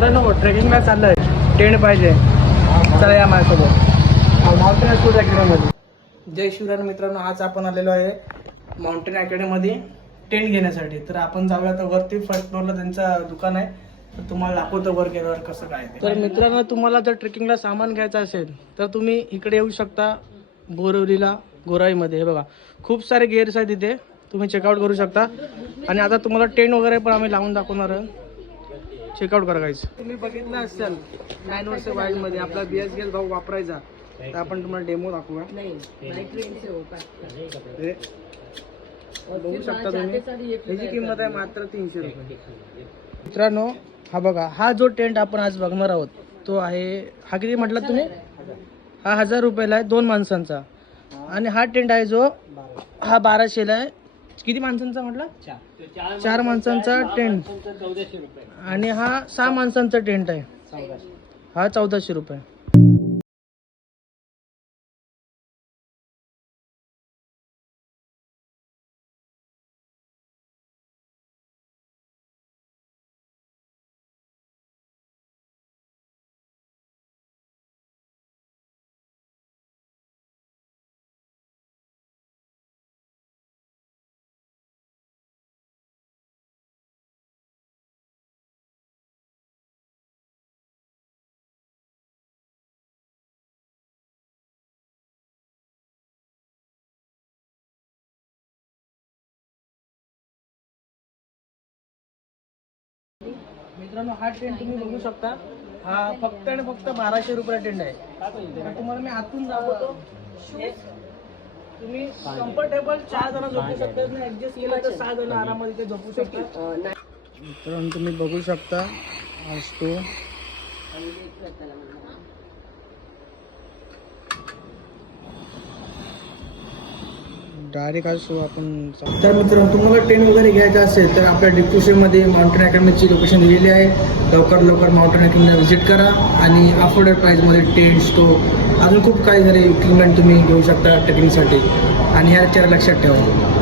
मित्रांनो ट्रेकिंगला चाललंय, टेंट पाहिजे, चला या माझ्यासोबत माउंटेन स्कूल अकॅडमीमध्ये. जय शिवराय मित्रांनो, आज आपण आलेलो आहे माउंटेन अकॅडमीमध्ये टेंट घेण्यासाठी. तर आपण जाऊया तर वरती फर्स्ट फ्लोअरला त्यांचं दुकान आहे, तर तुम्हाला दाखवतो वर गेल्यावर कसं काय. तर मित्रांनो तुम्हाला जर ट्रेकिंगला सामान घ्यायचं असेल तर तुम्ही इकडे येऊ शकता बोरिवलीला, गोराईमध्ये. हे बघा खूप सारे गेअर्स आहेत इथे, तुम्ही चेकआउट करू शकता. आणि आता तुम्हाला टेंट वगैरे पण आम्ही लावून दाखवणार आहे, चेकआउट करा गाईस. तुम्ही बघितलं असेल 9 वर्ष वाईजमध्ये आपला BSGL भाऊ वापरायचा, तर आपण तुम्हाला डेमो दाखवूया. बघू शकता तुम्ही, याची किंमत आहे मात्र 300 रुपये. मित्रांनो हा बघा, हा जो टेंट आपण आज बघणार आहोत तो आहे, हा किती म्हटलं तुम्ही, हा 1000 रुपयाला आहे 2 माणसांचा. आणि हा टेंट आहे जो हा 1200ला आहे. किती माणसांचा म्हटलं, 4 माणसांचा टेंट. आणि हा 6 माणसांचा टेंट आहे, हा 1400 रुपये. मित्रांनो हा टेंट तुम्ही बघू शकता, हा फक्त आणि फक्त 1200 रुपये टेंट आहे. तर तुम्हाला मी आतून दाखवतो. तुम्ही कम्फर्टेबल 4 जण झोपू शकता, ऍडजस्ट केलं तर 6 जण आरामात इथे झोपू शकता. मित्रांनो तुम्ही बघू शकता असतो डायरेक्ट आज आपण. तर मित्रांनो तुम्हाला टेंट वगैरे घ्यायचं असेल तर आपल्या डिस्क्रिप्शनमध्ये माउंटेन अकॅडमीची लोकेशन दिलेली आहे. लवकर माउंटेन अकॅडमीला व्हिजिट करा आणि अफोर्डेबल प्राईजमध्ये टेंट, स्टोव, अजून खूप काही सारे इक्विपमेंट तुम्ही घेऊ शकता ट्रेकिंगसाठी. आणि ह्या 4 लक्षात ठेवा.